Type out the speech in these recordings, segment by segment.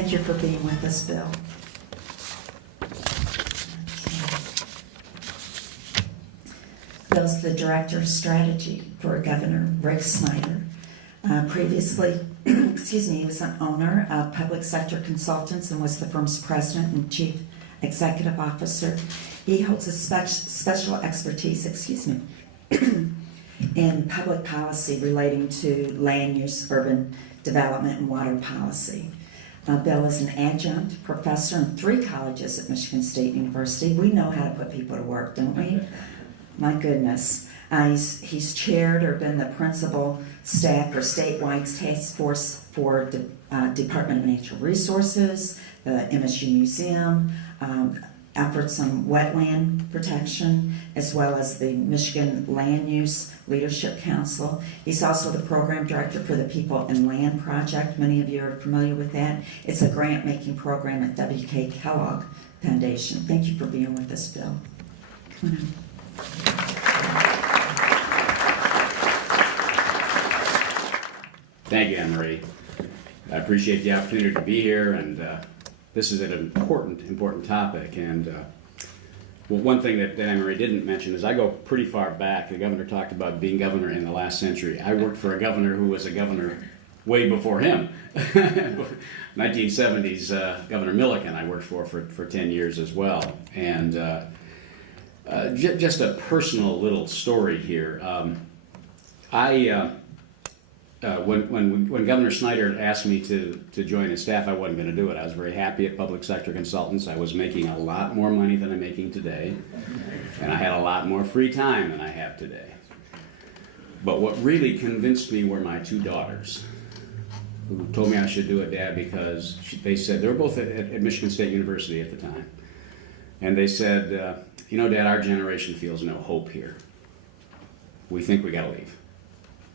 Thank you for being with us, Bill. Bill's the Director of Strategy for Governor Rick Snyder. Previously, he was an owner of Public Sector Consultants and was the firm's president and chief executive officer. He holds a special expertise, in public policy relating to land use, urban development, and water policy. Bill is an adjunct professor in 3 colleges at Michigan State University. We know how to put people to work, don't we? My goodness. He's chaired or been the principal staff for statewide task force for Department of Natural Resources, the MSU Museum, efforts on wetland protection, as well as the Michigan Land Use Leadership Council. He's also the program director for the People and Land Project. Many of you are familiar with that. It's a grant-making program at W.K. Kellogg Foundation. Thank you for being with us, Bill. Come on in. Thank you, Anne-Marie. I appreciate the opportunity to be here, and this is an important topic. And well, one thing that Anne-Marie didn't mention is I go pretty far back. The governor talked about being governor in the last century. I worked for a governor who was a governor way before him. 1970s Governor Milliken I worked for 10 years as well. And just a personal little story here. When Governor Snyder asked me to join his staff, I wasn't going to do it. I was very happy at Public Sector Consultants. I was making a lot more money than I'm making today, and I had a lot more free time than I have today. But what really convinced me were my 2 daughters, who told me I should do it, Dad, because they said, they were both at Michigan State University at the time, and they said, you know, Dad, our generation feels no hope here. We think we got to leave.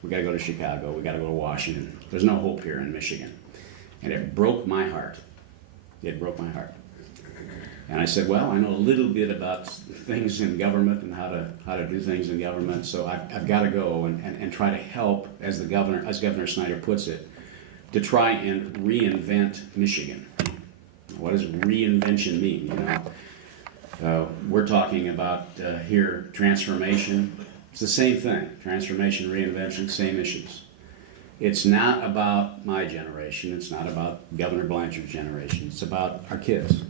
We got to go to Chicago. We got to go to Washington. There's no hope here in Michigan. And it broke my heart. It broke my heart. And I said, well, I know a little bit about things in government and how to do things in government, so I've got to go and try to help, as Governor Snyder puts it, to try and reinvent Michigan. What does reinvention mean? You know, we're talking about here transformation. It's the same thing, transformation, reinvention, same issues. It's not about my generation, it's not about Governor Blanchard's generation, it's about our kids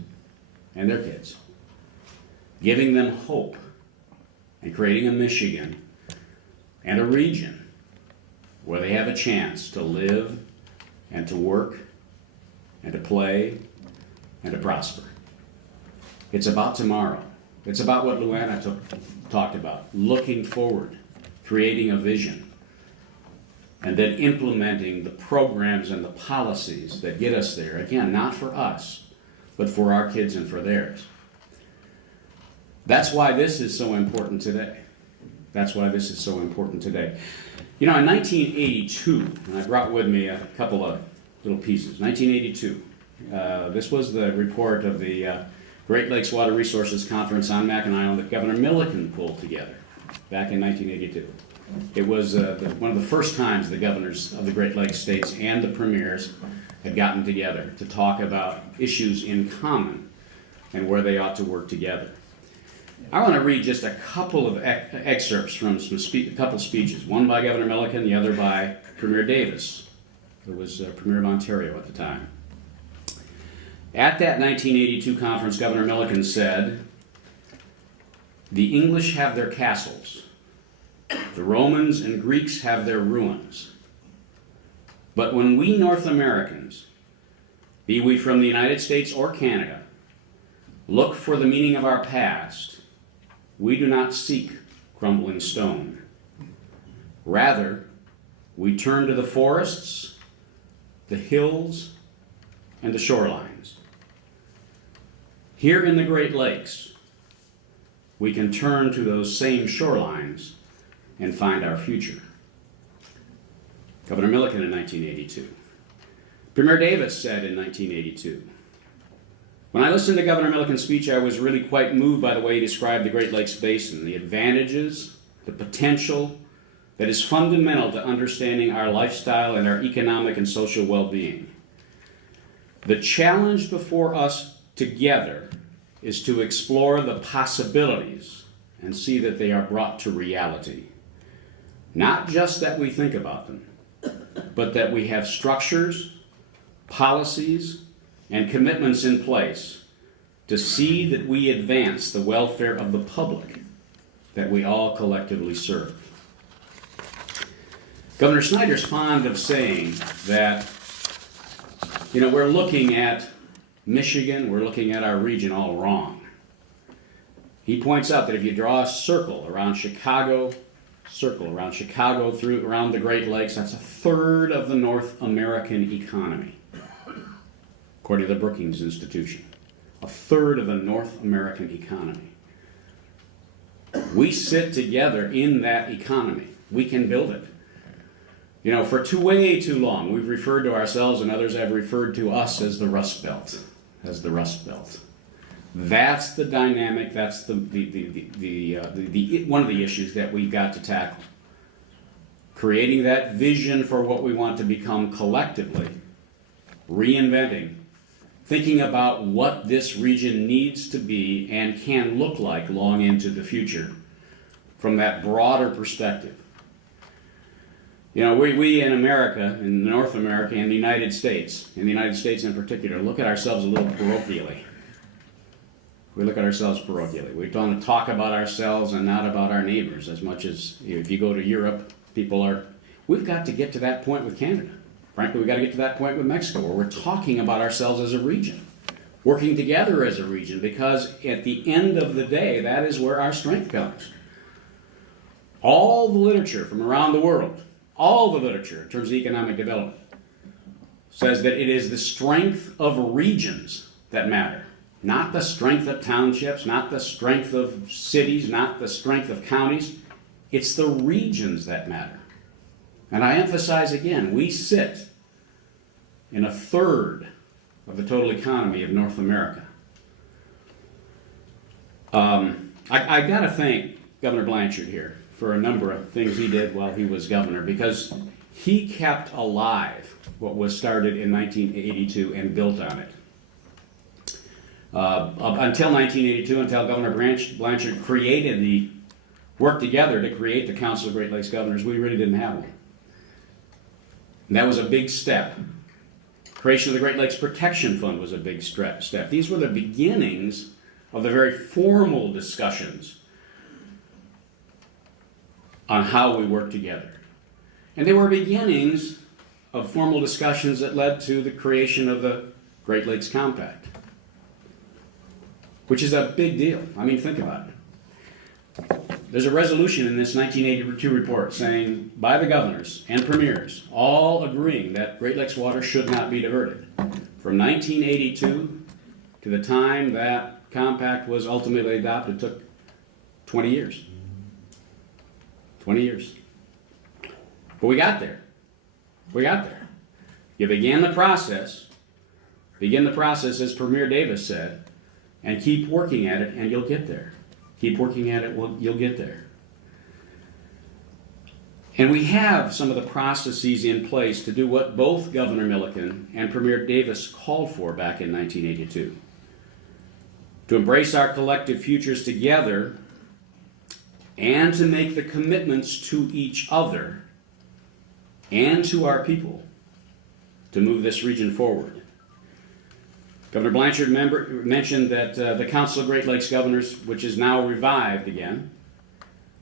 and their kids. Giving them hope and creating a Michigan and a region where they have a chance to live and to work and to play and to prosper. It's about tomorrow. It's about what Luana talked about, looking forward, creating a vision, and then implementing the programs and the policies that get us there. Again, not for us, but for our kids and for theirs. That's why this is so important today. That's why this is so important today. You know, in 1982, and I brought with me a couple of little pieces. 1982, this was the report of the Great Lakes Water Resources Conference on Mackinac Island that Governor Milliken pulled together back in 1982. It was one of the first times the governors of the Great Lakes states and the premiers had gotten together to talk about issues in common and where they ought to work together. I want to read just a couple of excerpts from a couple speeches, one by Governor Milliken, the other by Premier Davis, who was Premier of Ontario at the time. At that 1982 conference, Governor Milliken said, "The English have their castles, the Romans and Greeks have their ruins. But when we North Americans, be we from the United States or Canada, look for the meaning of our past, we do not seek crumbling stone. Rather, we turn to the forests, the hills, and the shorelines. Here in the Great Lakes, we can turn to those same shorelines and find our future." Governor Milliken in 1982. Premier Davis said in 1982, "When I listened to Governor Milliken's speech, I was really quite moved by the way he described the Great Lakes Basin, the advantages, the potential that is fundamental to understanding our lifestyle and our economic and social well-being. The challenge before us together is to explore the possibilities and see that they are brought to reality. Not just that we think about them, but that we have structures, policies, and commitments in place to see that we advance the welfare of the public that we all collectively serve. Governor Snyder's fond of saying that, we're looking at Michigan, we're looking at our region all wrong. He points out that if you draw a circle around Chicago around the Great Lakes, that's a third of the North American economy, according to the Brookings Institution. A third of the North American economy. We sit together in that economy. We can build it. For way too long, we've referred to ourselves, and others have referred to us as the Rust Belt. That's the dynamic. That's one of the issues that we've got to tackle. Creating that vision for what we want to become collectively, reinventing, thinking about what this region needs to be and can look like long into the future from that broader perspective. We in America, in North America, and the United States in particular, look at ourselves a little parochially. We look at ourselves parochially. We don't talk about ourselves and not about our neighbors as much as if you go to Europe, we've got to get to that point with Canada. Frankly, we've got to get to that point with Mexico where we're talking about ourselves as a region, working together as a region, because at the end of the day, that is where our strength comes. All the literature from around the world, all the literature in terms of economic development, says that it is the strength of regions that matter. Not the strength of townships, not the strength of cities, not the strength of counties. It's the regions that matter. And I emphasize again, we sit in a third of the total economy of North America. I've got to thank Governor Blanchard here for a number of things he did while he was governor, because he kept alive what was started in 1982 and built on it. Until 1982, until Governor Blanchard worked together to create the Council of Great Lakes Governors, we really didn't have one. And that was a big step. Creation of the Great Lakes Protection Fund was a big step. These were the beginnings of the very formal discussions on how we work together. And they were beginnings of formal discussions that led to the creation of the Great Lakes Compact, which is a big deal. Think about it. There's a resolution in this 1982 report saying, by the governors and premiers, all agreeing that Great Lakes water should not be diverted. From 1982 to the time that compact was ultimately adopted, it took 20 years. 20 years. But we got there. You begin the process as Premier Davis said, and keep working at it, and you'll get there. Keep working at it, you'll get there. And we have some of the processes in place to do what both Governor Milliken and Premier Davis called for back in 1982. To embrace our collective futures together and to make the commitments to each other and to our people to move this region forward. Governor Blanchard mentioned that the Council of Great Lakes Governors, which is now revived again,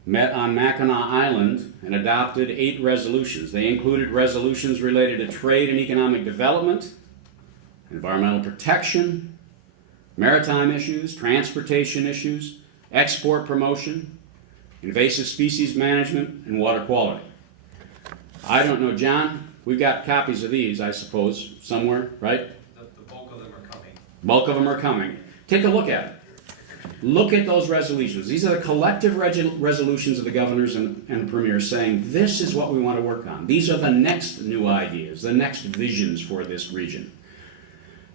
met on Mackinac Island and adopted 8 resolutions. They included resolutions related to trade and economic development, environmental protection, maritime issues, transportation issues, export promotion, invasive species management, and water quality. I don't know, John, we've got copies of these, I suppose, somewhere, right? The bulk of them are coming. Bulk of them are coming. Take a look at it. Look at those resolutions. These are the collective resolutions of the governors and premiers saying, this is what we want to work on. These are the next new ideas, the next visions for this region.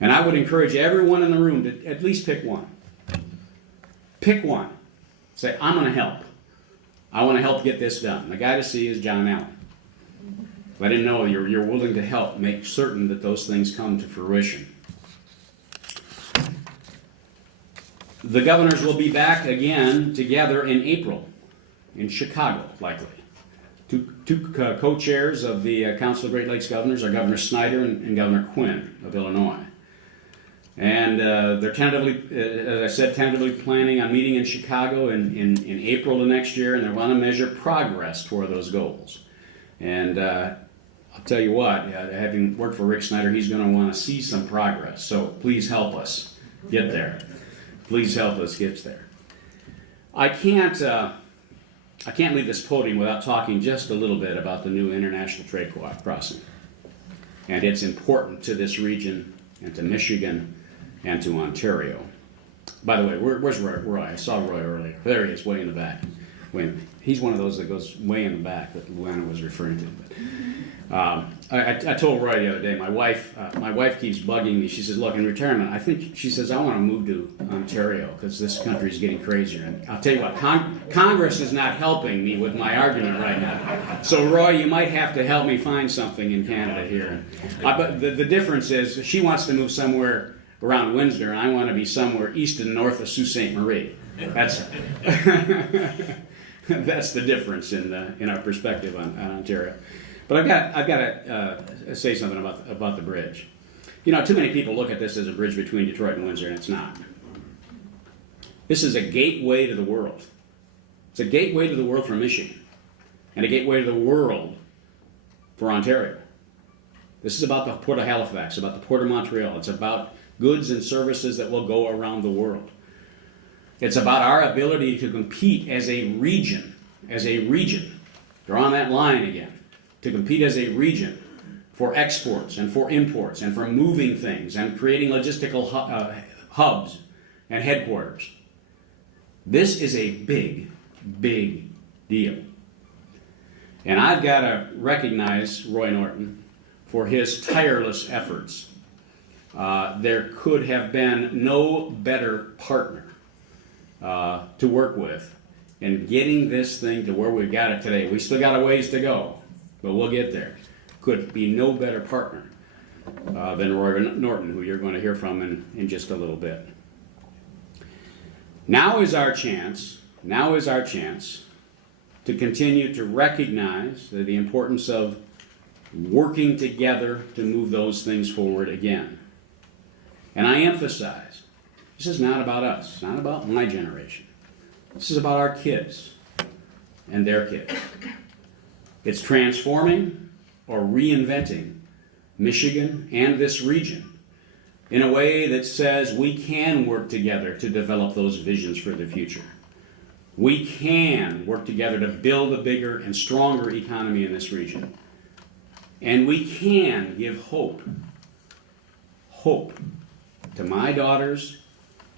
And I would encourage everyone in the room to at least pick one. Pick one. Say, I'm going to help. I want to help get this done. The guy to see is John Allen. Let him know you're willing to help make certain that those things come to fruition. The governors will be back again together in April in Chicago, likely. Two co-chairs of the Council of Great Lakes Governors are Governor Snyder and Governor Quinn of Illinois. And they're tentatively, as I said, tentatively planning on meeting in Chicago in April of next year, and they want to measure progress toward those goals. And I'll tell you what, having worked for Rick Snyder, he's going to want to see some progress. So please help us get there. Please help us get there. I can't leave this podium without talking just a little bit about the new International Trade Crossing. And it's important to this region and to Michigan and to Ontario. By the way, where's Roy? I saw Roy earlier. There he is, way in the back. He's one of those that goes way in the back that Luana was referring to. I told Roy the other day, my wife keeps bugging me. She says, look, in retirement, she says, I want to move to Ontario because this country is getting crazier. And I'll tell you what, Congress is not helping me with my argument right now. So Roy, you might have to help me find something in Canada here. But the difference is she wants to move somewhere around Windsor, and I want to be somewhere east and north of Sault Ste. Marie. That's that's the difference in our perspective on Ontario. But I've got to say something about the bridge. You know, too many people look at this as a bridge between Detroit and Windsor, and it's not. This is a gateway to the world. It's a gateway to the world for Michigan, and a gateway to the world for Ontario. This is about the Port of Halifax, about the Port of Montreal. It's about goods and services that will go around the world. It's about our ability to compete as a region, draw on that line again, to compete as a region for exports and for imports and for moving things and creating logistical hubs and headquarters. This is a big, big deal. And I've got to recognize Roy Norton for his tireless efforts. There could have been no better partner to work with in getting this thing to where we've got it today. We still got a ways to go, but we'll get there. Could be no better partner than Roy Norton, who you're going to hear from in just a little bit. Now is our chance to continue to recognize the importance of working together to move those things forward again. And I emphasize, this is not about us, it's not about my generation. This is about our kids and their kids. It's transforming or reinventing Michigan and this region in a way that says we can work together to develop those visions for the future. We can work together to build a bigger and stronger economy in this region. And we can give hope to my daughters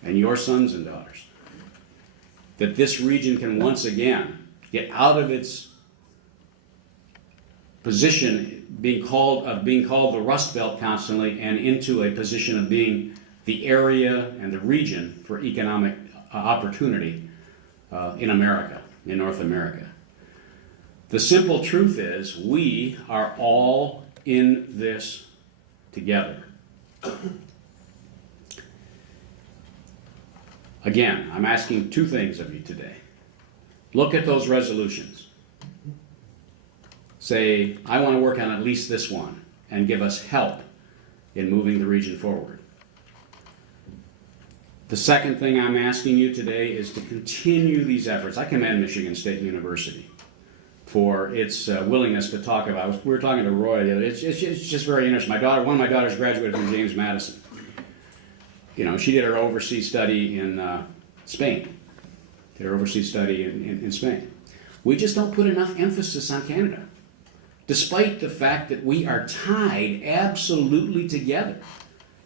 and your sons and daughters, that this region can once again get out of its position being called the Rust Belt constantly and into a position of being the area and the region for economic opportunity in America, in North America. The simple truth is we are all in this together. Again, I'm asking two things of you today. Look at those resolutions. Say, I want to work on at least this one and give us help in moving the region forward. The second thing I'm asking you today is to continue these efforts. I commend Michigan State University for its willingness to talk about. We were talking to Roy the other day. It's just very interesting. One of my daughters graduated from James Madison. You know, she did her overseas study in Spain. Did her overseas study in Spain. We just don't put enough emphasis on Canada, despite the fact that we are tied absolutely together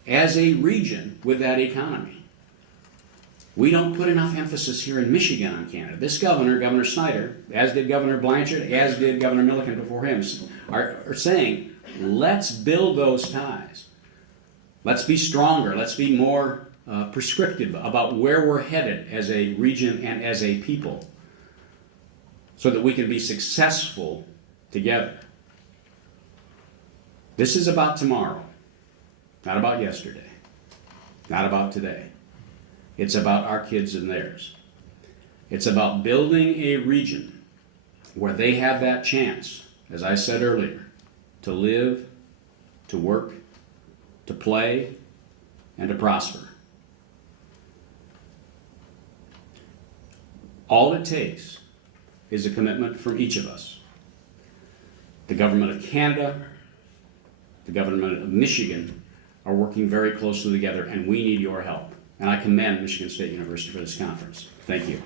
as a region with that economy. We don't put enough emphasis here in Michigan on Canada. This governor, Governor Snyder, as did Governor Blanchard, as did Governor Milliken before him, are saying, let's build those ties. Let's be stronger. Let's be more prescriptive about where we're headed as a region and as a people so that we can be successful together. This is about tomorrow, not about yesterday, not about today. It's about our kids and theirs. It's about building a region where they have that chance, as I said earlier, to live, to work, to play, and to prosper. All it takes is a commitment from each of us. The government of Canada, the government of Michigan are working very closely together, and we need your help. And I commend Michigan State University for this conference. Thank you.